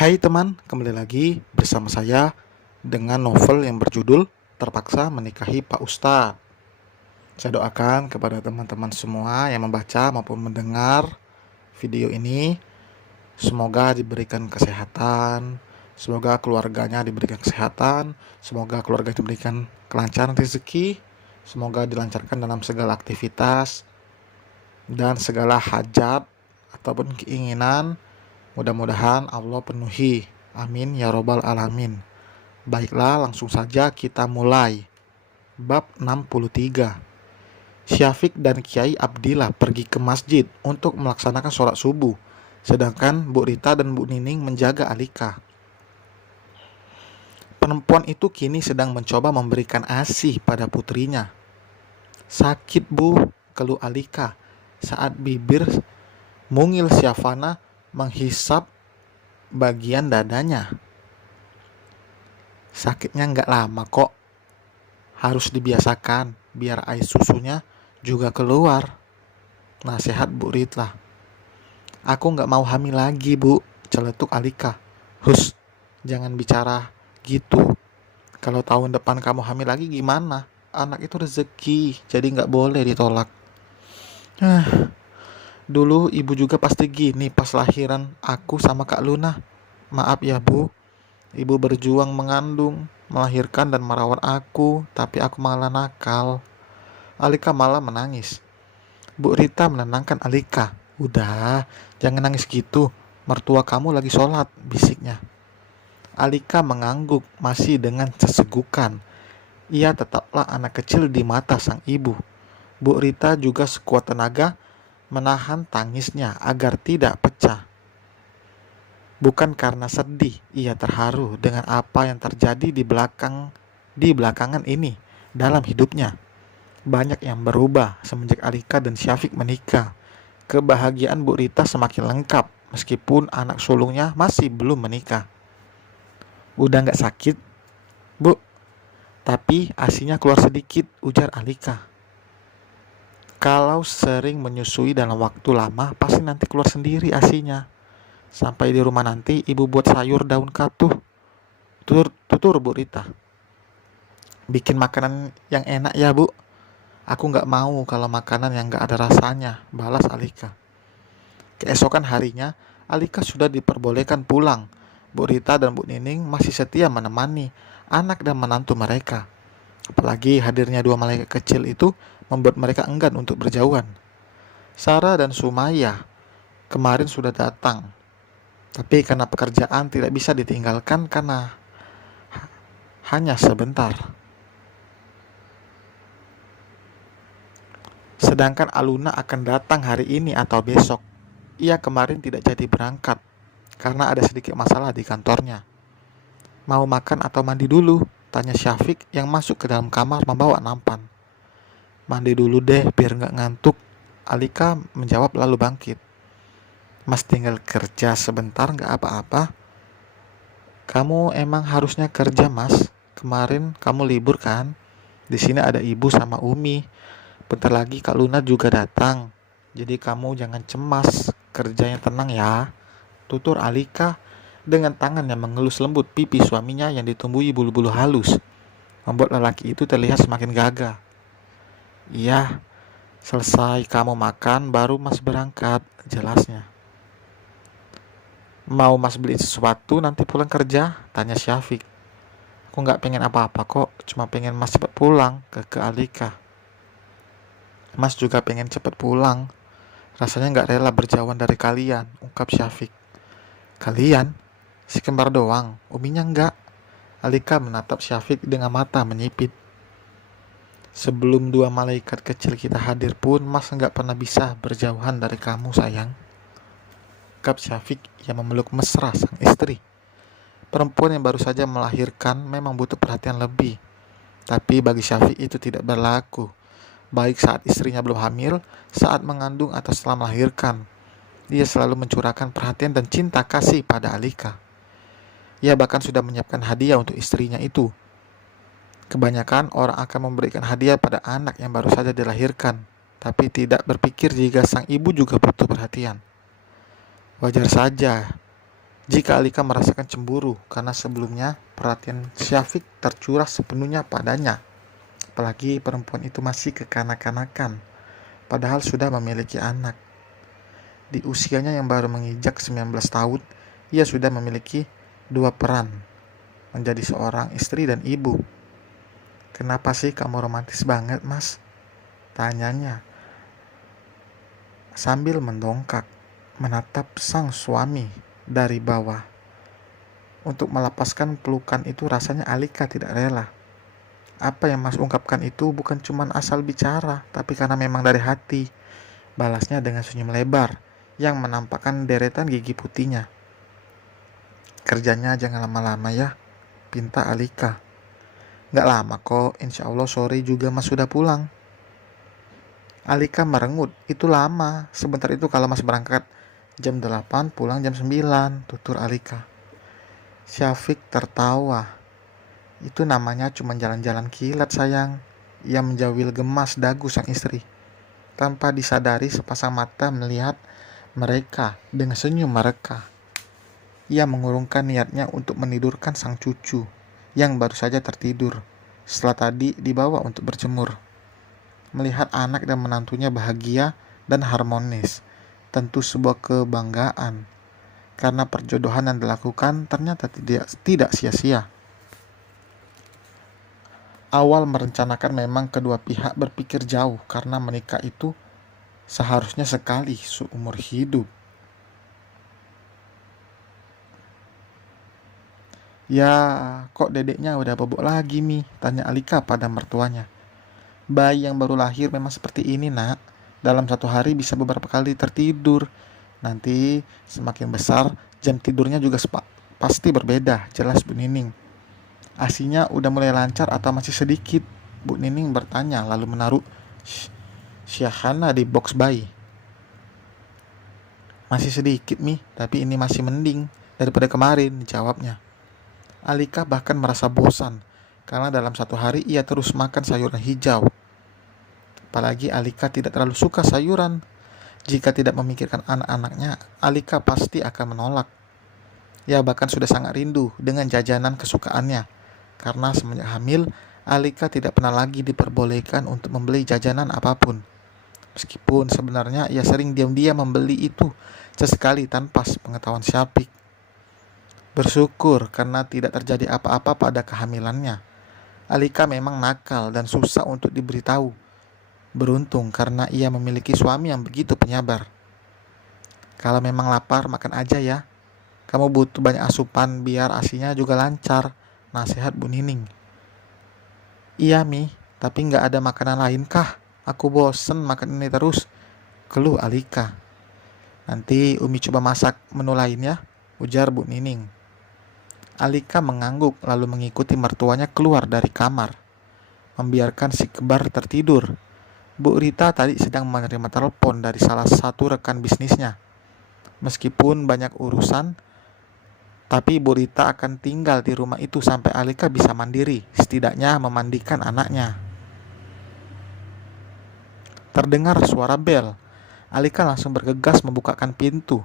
Hai teman, kembali lagi bersama saya dengan novel yang berjudul Terpaksa Menikahi Pak Ustadz. Saya doakan kepada teman-teman semua yang membaca maupun mendengar video ini, semoga diberikan kesehatan, semoga keluarganya diberikan kesehatan, semoga keluarga diberikan kelancaran rezeki, semoga dilancarkan dalam segala aktivitas dan segala hajat ataupun keinginan. Mudah-mudahan Allah penuhi. Amin ya robbal alamin. Baiklah, langsung saja kita mulai. Bab 63. Syafiq dan Kiai Abdillah pergi ke masjid untuk melaksanakan sholat subuh, sedangkan Bu Rita dan Bu Nining menjaga Alika. Perempuan itu kini sedang mencoba memberikan ASI pada putrinya. Sakit bu, keluh Alika saat bibir mungil Syafana menghisap bagian dadanya. Sakitnya nggak lama kok, harus dibiasakan biar air susunya juga keluar. Nasihat Bu Rita. Aku nggak mau hamil lagi bu, celetuk Alika. Hus, jangan bicara gitu. Kalau tahun depan kamu hamil lagi gimana? Anak itu rezeki, jadi nggak boleh ditolak. Dulu ibu juga pasti gini pas lahiran aku sama Kak Luna. Maaf ya bu, ibu berjuang mengandung, melahirkan dan merawat aku, tapi aku malah nakal. Alika malah menangis. Bu Rita menenangkan Alika. Udah, jangan nangis gitu. Mertua kamu lagi sholat, bisiknya. Alika mengangguk masih dengan sesegukan. Ia tetaplah anak kecil di mata sang ibu. Bu Rita juga sekuat tenaga menahan tangisnya agar tidak pecah. Bukan karena sedih, ia terharu dengan apa yang terjadi di belakangan ini dalam hidupnya. Banyak yang berubah semenjak Alika dan Syafiq menikah. Kebahagiaan Bu Rita semakin lengkap meskipun anak sulungnya masih belum menikah. Udah gak sakit, Bu? Tapi asinya keluar sedikit, ujar Alika. Kalau sering menyusui dalam waktu lama, pasti nanti keluar sendiri asinya. Sampai di rumah nanti, ibu buat sayur daun katuh. Tutur Bu Rita. Bikin makanan yang enak ya bu. Aku gak mau kalau makanan yang gak ada rasanya, balas Alika. Keesokan harinya, Alika sudah diperbolehkan pulang. Bu Rita dan Bu Nining masih setia menemani anak dan menantu mereka. Apalagi hadirnya dua malaikat kecil itu membuat mereka enggan untuk berjauhan. Sarah dan Sumaya kemarin sudah datang, tapi karena pekerjaan tidak bisa ditinggalkan karena hanya sebentar. Sedangkan Aluna akan datang hari ini atau besok. Ia kemarin tidak jadi berangkat karena ada sedikit masalah di kantornya. Mau makan atau mandi dulu? Tanya Syafiq yang masuk ke dalam kamar membawa nampan. Mandi dulu deh biar gak ngantuk. Alika menjawab lalu bangkit. Mas tinggal kerja sebentar gak apa-apa. Kamu emang harusnya kerja mas. Kemarin kamu libur kan? Di sini ada ibu sama Umi. Bentar lagi Kak Luna juga datang. Jadi kamu jangan cemas. Kerjanya tenang ya. Tutur Alika dengan tangan yang mengelus lembut pipi suaminya yang ditumbuhi bulu-bulu halus. Membuat lelaki itu terlihat semakin gagah. Iya, selesai kamu makan baru mas berangkat, jelasnya. Mau mas beli sesuatu nanti pulang kerja? Tanya Syafiq. Aku gak pengen apa-apa kok, cuma pengen mas cepat pulang, ke Alika. Mas juga pengen cepat pulang. Rasanya gak rela berjauhan dari kalian, ungkap Syafiq. Kalian? Si kembar doang, Uminya enggak. Alika menatap Syafiq dengan mata menyipit. Sebelum dua malaikat kecil kita hadir pun, mas enggak pernah bisa berjauhan dari kamu sayang. Ungkap Syafiq yang memeluk mesra sang istri. Perempuan yang baru saja melahirkan memang butuh perhatian lebih. Tapi bagi Syafiq itu tidak berlaku. Baik saat istrinya belum hamil, saat mengandung atau setelah melahirkan. Dia selalu mencurahkan perhatian dan cinta kasih pada Alika. Ia bahkan sudah menyiapkan hadiah untuk istrinya itu. Kebanyakan orang akan memberikan hadiah pada anak yang baru saja dilahirkan, tapi tidak berpikir jika sang ibu juga butuh perhatian. Wajar saja Jika Alika merasakan cemburu karena sebelumnya perhatian Syafiq tercurah sepenuhnya padanya, apalagi perempuan itu masih kekanak-kanakan, padahal sudah memiliki anak. Di usianya yang baru menginjak 19 tahun, ia sudah memiliki dua peran, menjadi seorang istri dan ibu. "Kenapa sih kamu romantis banget, Mas?" tanyanya sambil mendongak menatap sang suami dari bawah. Untuk melepaskan pelukan itu rasanya Alika tidak rela. "Apa yang Mas ungkapkan itu bukan cuma asal bicara, tapi karena memang dari hati," balasnya dengan senyum lebar yang menampakkan deretan gigi putihnya. "Kerjanya jangan lama-lama ya," pinta Alika. "Gak lama kok, insya Allah sore juga Mas sudah pulang." Alika merengut. "Itu lama, sebentar itu kalau Mas berangkat jam 8, pulang jam 9, tutur Alika. Syafiq tertawa. "Itu namanya cuma jalan-jalan kilat sayang." Ia menjawil gemas dagu sang istri. Tanpa disadari sepasang mata melihat mereka dengan senyum mereka. Ia mengurungkan niatnya untuk menidurkan sang cucu yang baru saja tertidur setelah tadi dibawa untuk berjemur. Melihat anak dan menantunya bahagia dan harmonis, tentu sebuah kebanggaan, karena perjodohan yang dilakukan ternyata tidak sia-sia. Awal merencanakan memang kedua pihak berpikir jauh karena menikah itu seharusnya sekali seumur hidup. "Ya, kok dedeknya udah bobok lagi, Mi?" tanya Alika pada mertuanya. "Bayi yang baru lahir memang seperti ini, Nak. Dalam satu hari bisa beberapa kali tertidur. Nanti semakin besar, jam tidurnya juga pasti berbeda," jelas Bu Nining. "Asinya udah mulai lancar atau masih sedikit?" Bu Nining bertanya lalu menaruh Syahana di box bayi. "Masih sedikit, Mi, tapi ini masih mending daripada kemarin," jawabnya. Alika bahkan merasa bosan karena dalam satu hari ia terus makan sayuran hijau. Apalagi Alika tidak terlalu suka sayuran. Jika tidak memikirkan anak-anaknya, Alika pasti akan menolak. Ya bahkan sudah sangat rindu dengan jajanan kesukaannya. Karena semenjak hamil, Alika tidak pernah lagi diperbolehkan untuk membeli jajanan apapun. Meskipun sebenarnya ia sering diam-diam membeli itu sesekali tanpa pengetahuan Syafiq. Bersyukur karena tidak terjadi apa-apa pada kehamilannya. Alika memang nakal dan susah untuk diberitahu. Beruntung karena ia memiliki suami yang begitu penyabar. "Kalau memang lapar, makan aja ya. Kamu butuh banyak asupan biar asinya juga lancar," nasihat Bu Nining. "Iya, Mi, tapi nggak ada makanan lain kah? Aku bosen makan ini terus," keluh Alika. "Nanti Umi coba masak menu lain ya," ujar Bu Nining. Alika mengangguk lalu mengikuti mertuanya keluar dari kamar, membiarkan si kembar tertidur. Bu Rita tadi sedang menerima telepon dari salah satu rekan bisnisnya. Meskipun banyak urusan, tapi Bu Rita akan tinggal di rumah itu sampai Alika bisa mandiri, setidaknya memandikan anaknya. Terdengar suara bel. Alika langsung bergegas membukakan pintu.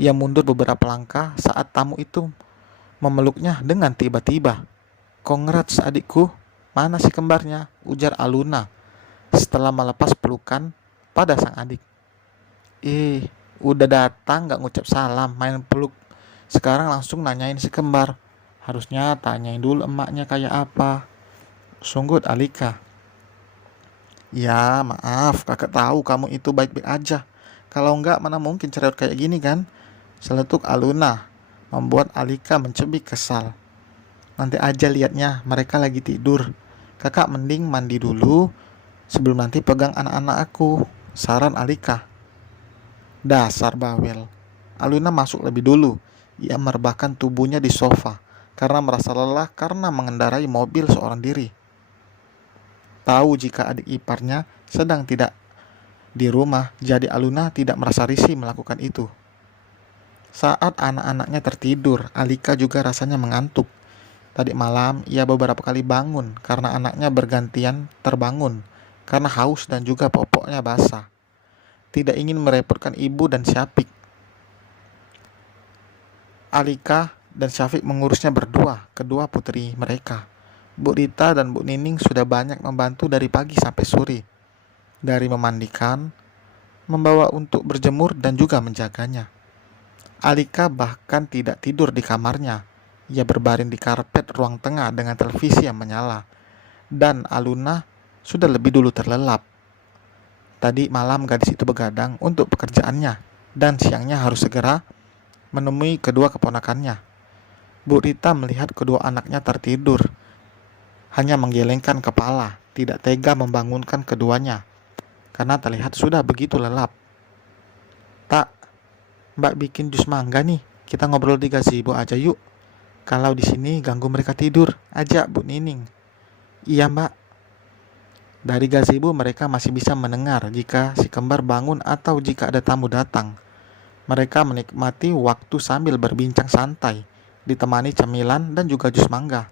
Ia mundur beberapa langkah saat tamu itu memeluknya dengan tiba-tiba. "Congrats adikku, mana si kembarnya?" ujar Aluna setelah melepas pelukan pada sang adik. Udah datang gak ngucap salam, main peluk. Sekarang langsung nanyain si kembar. Harusnya tanyain dulu emaknya kayak apa," sunggut Alika. "Ya maaf, kakak tahu kamu itu baik-baik aja. Kalau enggak mana mungkin cerewet kayak gini kan?" seletuk Aluna, membuat Alika mencubit kesal. "Nanti aja liatnya, mereka lagi tidur. Kakak mending mandi dulu sebelum nanti pegang anak-anak aku," saran Alika. "Dasar bawel." Aluna masuk lebih dulu. Ia merebahkan tubuhnya di sofa karena merasa lelah karena mengendarai mobil seorang diri. Tahu jika adik iparnya sedang tidak di rumah, jadi Aluna tidak merasa risih melakukan itu. Saat anak-anaknya tertidur, Alika juga rasanya mengantuk. Tadi malam ia beberapa kali bangun karena anaknya bergantian terbangun karena haus dan juga popoknya basah. Tidak ingin merepotkan ibu dan Syafiq. Alika dan Syafiq mengurusnya berdua, kedua putri mereka. Bu Rita dan Bu Nining sudah banyak membantu dari pagi sampai sore. Dari memandikan, membawa untuk berjemur dan juga menjaganya. Alika bahkan tidak tidur di kamarnya. Ia berbaring di karpet ruang tengah dengan televisi yang menyala. Dan Aluna sudah lebih dulu terlelap. Tadi malam gadis itu begadang untuk pekerjaannya dan siangnya harus segera menemui kedua keponakannya. Bu Rita melihat kedua anaknya tertidur, hanya menggelengkan kepala, tidak tega membangunkan keduanya karena terlihat sudah begitu lelap. Tak, Mbak bikin jus mangga nih. Kita ngobrol di gazebo aja yuk. Kalau di sini ganggu mereka tidur, ajak Bu Nining. Iya Mbak. Dari gazebo mereka masih bisa mendengar jika si kembar bangun atau jika ada tamu datang. Mereka menikmati waktu sambil berbincang santai, ditemani cemilan dan juga jus mangga.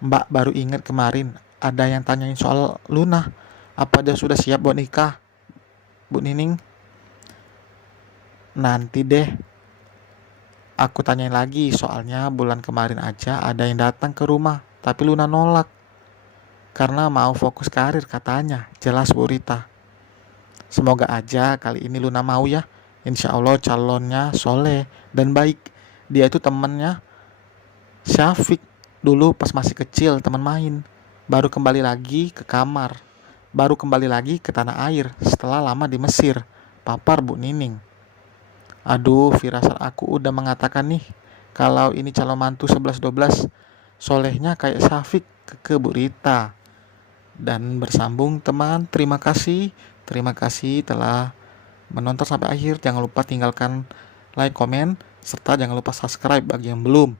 Mbak baru ingat kemarin ada yang tanyain soal Luna. Apa dia sudah siap buat nikah, Bu Nining? Nanti deh, aku tanyain lagi, soalnya bulan kemarin aja ada yang datang ke rumah, tapi Luna nolak. Karena mau fokus karir katanya, jelas Bu Rita. Semoga aja kali ini Luna mau ya. Insya Allah calonnya soleh dan baik. Dia itu temennya Syafiq. Dulu pas masih kecil teman main. Baru kembali lagi ke kamar. Baru kembali lagi ke tanah air setelah lama di Mesir. Papar Bu Nining. Aduh, firasat aku udah mengatakan nih, kalau ini calon mantu 11-12, solehnya kayak Syafiq ke Bu Rita. Dan bersambung teman, terima kasih telah menonton sampai akhir. Jangan lupa tinggalkan like, komen, serta jangan lupa subscribe bagi yang belum.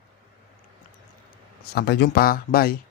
Sampai jumpa, bye.